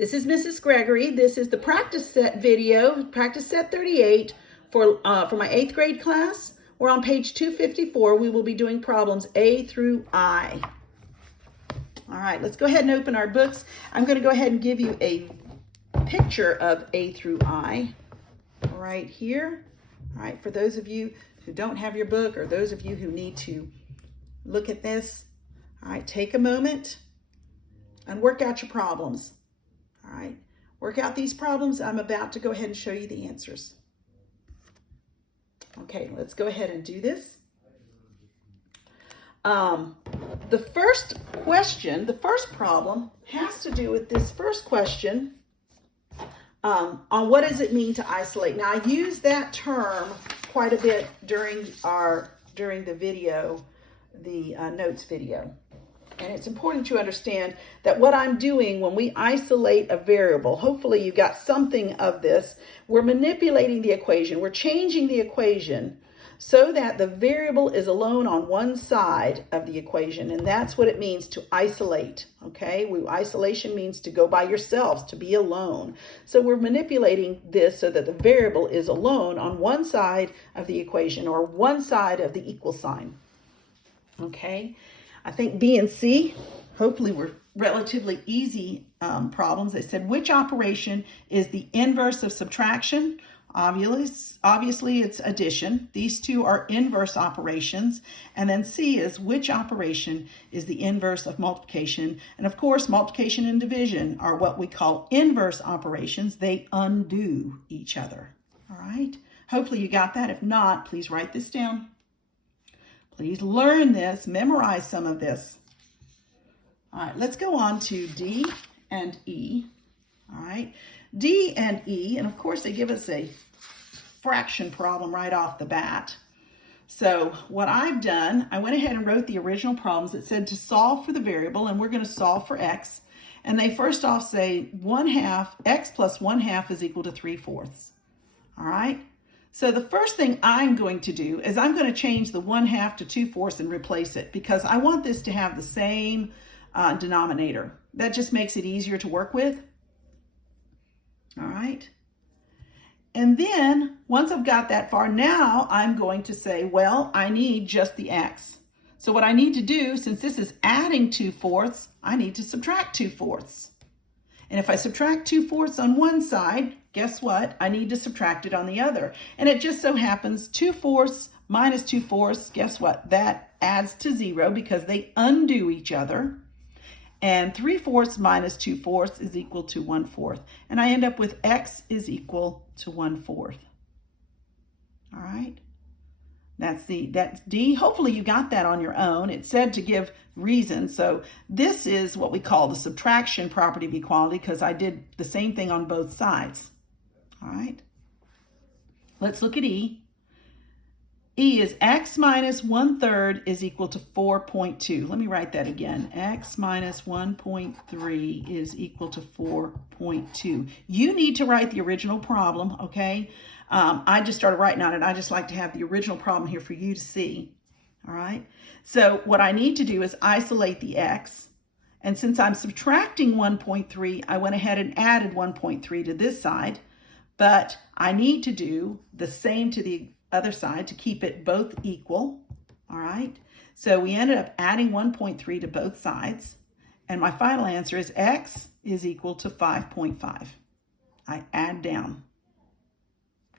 This is Mrs. Gregory. This is the practice set video, practice set 38 for my 8th grade class. We're on page 254. We will be doing problems A through I. All right, let's go ahead and open our books. I'm going to go ahead and give you a picture of A through I right here. All right, for those of you who don't have your book or those of you who need to look at this, all right, take a moment and work out your problems. All right, work out these problems. I'm about to go ahead and show you the answers. Okay, let's go ahead and do this. The first question, the first problem has to do with this first question on what does it mean to isolate. Now, I use that term quite a bit during the video, the notes video. And it's important to understand that what I'm doing when we isolate a variable, hopefully you got something of this, we're manipulating the equation. We're changing the equation so that the variable is alone on one side of the equation. And that's what it means to isolate, okay? Isolation means to go by yourselves, to be alone. So we're manipulating this so that the variable is alone on one side of the equation or one side of the equal sign, okay? I think B and C, hopefully, were relatively easy problems. They said, which operation is the inverse of subtraction? Obviously, it's addition. These two are inverse operations. And then C is, which operation is the inverse of multiplication? And of course, multiplication and division are what we call inverse operations. They undo each other. All right? Hopefully you got that. If not, please write this down. Please learn this, memorize some of this. All right, let's go on to D and E. All right, D and E, and of course they give us a fraction problem right off the bat. So what I've done, I went ahead and wrote the original problems. It said to solve for the variable, and we're going to solve for x. And they first off say 1/2, x plus 1/2 is equal to 3/4. All right. So the first thing I'm going to do is I'm going to change the 1/2 to 2/4 and replace it because I want this to have the same denominator. That just makes it easier to work with. All right. And then once I've got that far, now I'm going to say, well, I need just the x. So what I need to do, since this is adding 2/4, I need to subtract 2/4. And if I subtract 2/4 on one side, guess what? I need to subtract it on the other. And it just so happens 2/4 minus 2/4, guess what? That adds to 0 because they undo each other. And 3/4 minus 2/4 is equal to 1/4. And I end up with x is equal to 1/4. All right. That's D. Hopefully you got that on your own. It said to give reasons. So this is what we call the subtraction property of equality because I did the same thing on both sides. All right. Let's look at E. E is x minus 1/3 is equal to 4.2. Let me write that again. X minus 1.3 is equal to 4.2. You need to write the original problem, okay? I just started writing on it. I just like to have the original problem here for you to see. All right. So what I need to do is isolate the x. And since I'm subtracting 1.3, I went ahead and added 1.3 to this side. But I need to do the same to the other side to keep it both equal. All right. So we ended up adding 1.3 to both sides. And my final answer is x is equal to 5.5. I add down.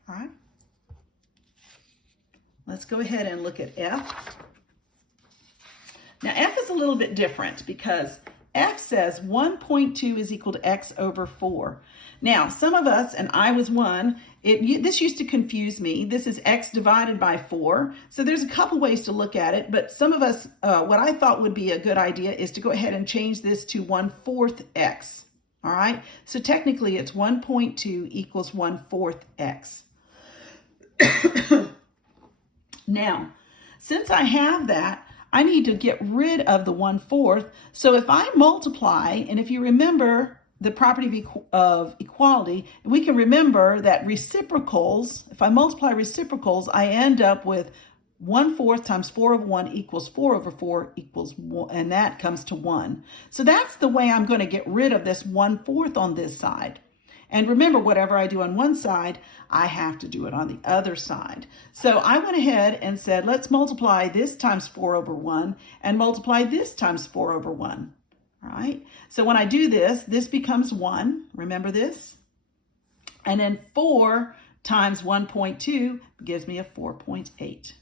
All right. Let's go ahead and look at F. Now, F is a little bit different because F says 1.2 is equal to x over 4. Now, some of us, and I was one, this used to confuse me. This is x divided by 4. So there's a couple ways to look at it, but some of us, what I thought would be a good idea is to go ahead and change this to 1/4 x. All right. So technically it's 1.2 equals 1/4 x. Now, since I have that, I need to get rid of the 1/4. So if I multiply, and if you remember the property of equality, we can remember that reciprocals, if I multiply reciprocals, I end up with 1/4 times 4 over 1 equals 4 over 4 equals 1, and that comes to 1. So that's the way I'm going to get rid of this 1/4 on this side. And remember, whatever I do on one side, I have to do it on the other side. So I went ahead and said, let's multiply this times 4 over 1 and multiply this times 4 over 1. All right. So when I do this, this becomes 1. Remember this? And then 4 times 1.2 gives me a 4.8.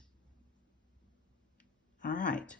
All right.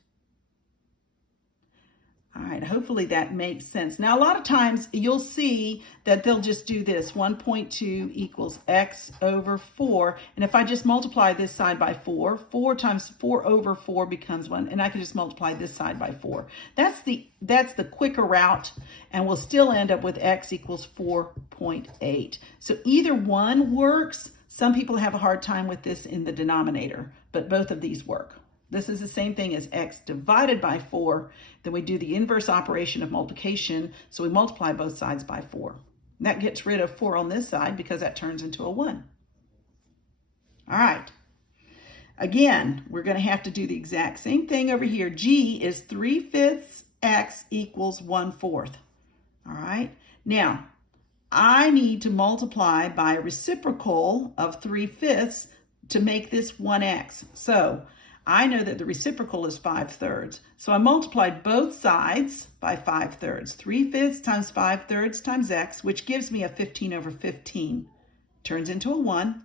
All right, hopefully that makes sense. Now, a lot of times you'll see that they'll just do this, 1.2 equals x over 4. And if I just multiply this side by 4, 4 times 4 over 4 becomes 1. And I can just multiply this side by 4. That's the quicker route, and we'll still end up with x equals 4.8. So either one works. Some people have a hard time with this in the denominator, but both of these work. This is the same thing as x divided by 4. Then we do the inverse operation of multiplication. So we multiply both sides by 4. That gets rid of 4 on this side because that turns into a 1. All right. Again, we're going to have to do the exact same thing over here. G is 3/5 x equals 1/4. All right. Now, I need to multiply by a reciprocal of 3/5 to make this 1x. So I know that the reciprocal is 5/3. So I multiplied both sides by 5/3. 3/5 times 5/3 times x, which gives me a 15 over 15. Turns into a 1.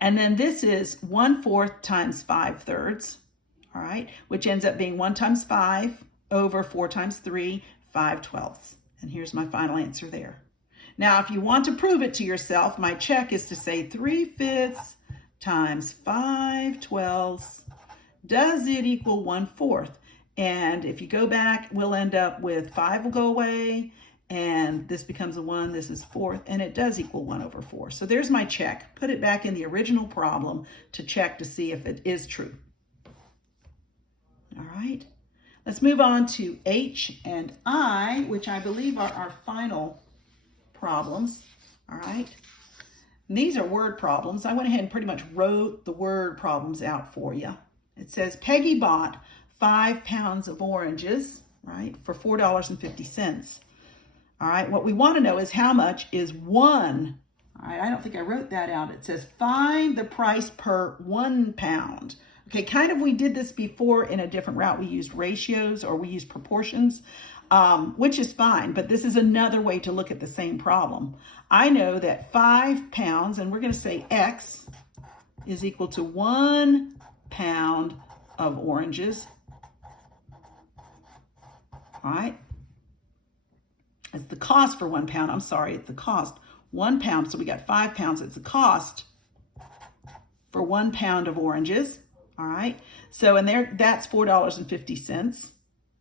And then this is 1/4 times 5/3, all right, which ends up being 1 times 5 over 4 times 3, 5/12. And here's my final answer there. Now, if you want to prove it to yourself, my check is to say 3/5 times 5/12, does it equal 1/4? And if you go back, we'll end up with 5 will go away, and this becomes a 1, this is 4th, and it does equal 1 over 4. So there's my check. Put it back in the original problem to check to see if it is true. All right, let's move on to H and I, which I believe are our final problems. All right. And these are word problems. I went ahead and pretty much wrote the word problems out for you. It says Peggy bought 5 pounds of oranges, right, for $4.50. All right, what we want to know is how much is 1. All right, I don't think I wrote that out. It says find the price per 1 pound. Okay, kind of we did this before in a different route. We used ratios or we used proportions, which is fine, but this is another way to look at the same problem. I know that 5 pounds, and we're going to say X is equal to 1 pound of oranges. All right. It's the cost for 1 pound. I'm sorry, it's the cost. 1 pound, so we got 5 pounds. It's the cost for 1 pound of oranges. All right. So in there, that's $4.50.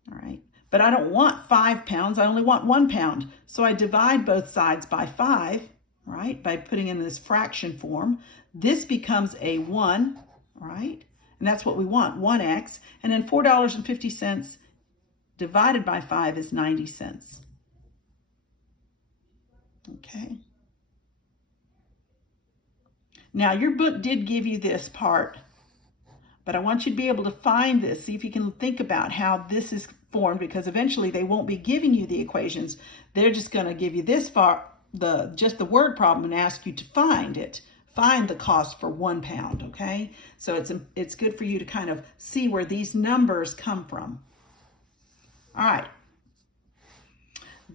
All right. But I don't want 5 pounds. I only want 1 pound. So I divide both sides by 5, right, by putting in this fraction form. This becomes a 1, right? And that's what we want, 1x. And then $4.50 divided by 5 is 90 cents. Okay. Now, your book did give you this part, but I want you to be able to find this. See if you can think about how this is formed, because eventually they won't be giving you the equations. They're just going to give you this far, just the word problem, and ask you to find it. Find the cost for 1 pound, okay? So it's good for you to kind of see where these numbers come from. All right.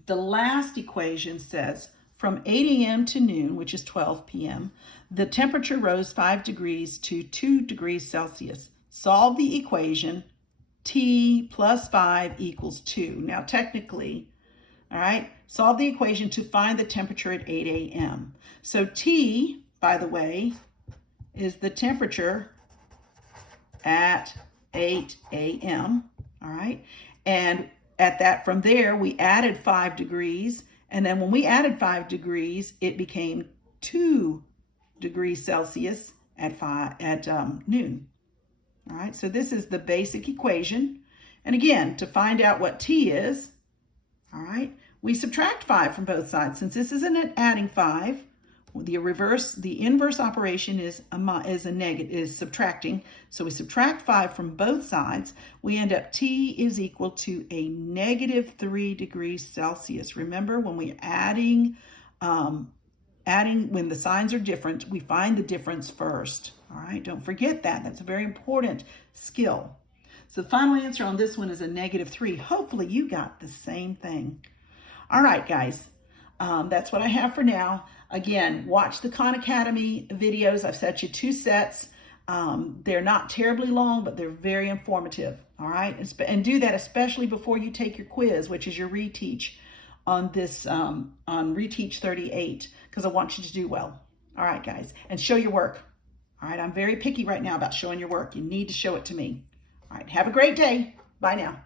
The last equation says, from 8 a.m. to noon, which is 12 p.m., the temperature rose 5 degrees to 2 degrees Celsius. Solve the equation T plus 5 equals 2. Now, technically, all right, solve the equation to find the temperature at 8 a.m. So T, by the way, is the temperature at 8 a.m., all right? And at that, from there, we added 5 degrees. And then when we added 5 degrees, it became 2 degrees Celsius at noon. All right, so this is the basic equation. And again, to find out what T is, all right, we subtract 5 from both sides. Since this isn't adding 5, The inverse operation is subtracting. So we subtract 5 from both sides. We end up t is equal to a negative 3 degrees Celsius. Remember, when we're adding, when the signs are different, we find the difference first. All right, don't forget that. That's a very important skill. So the final answer on this one is a negative 3. Hopefully you got the same thing. All right, guys. That's what I have for now. Again, watch the Khan Academy videos. I've set you 2 sets. They're not terribly long, but they're very informative. All right, and do that especially before you take your quiz, which is your reteach on this on reteach 38, because I want you to do well. All right, guys, and show your work. All right, I'm very picky right now about showing your work. You need to show it to me. All right, have a great day. Bye now.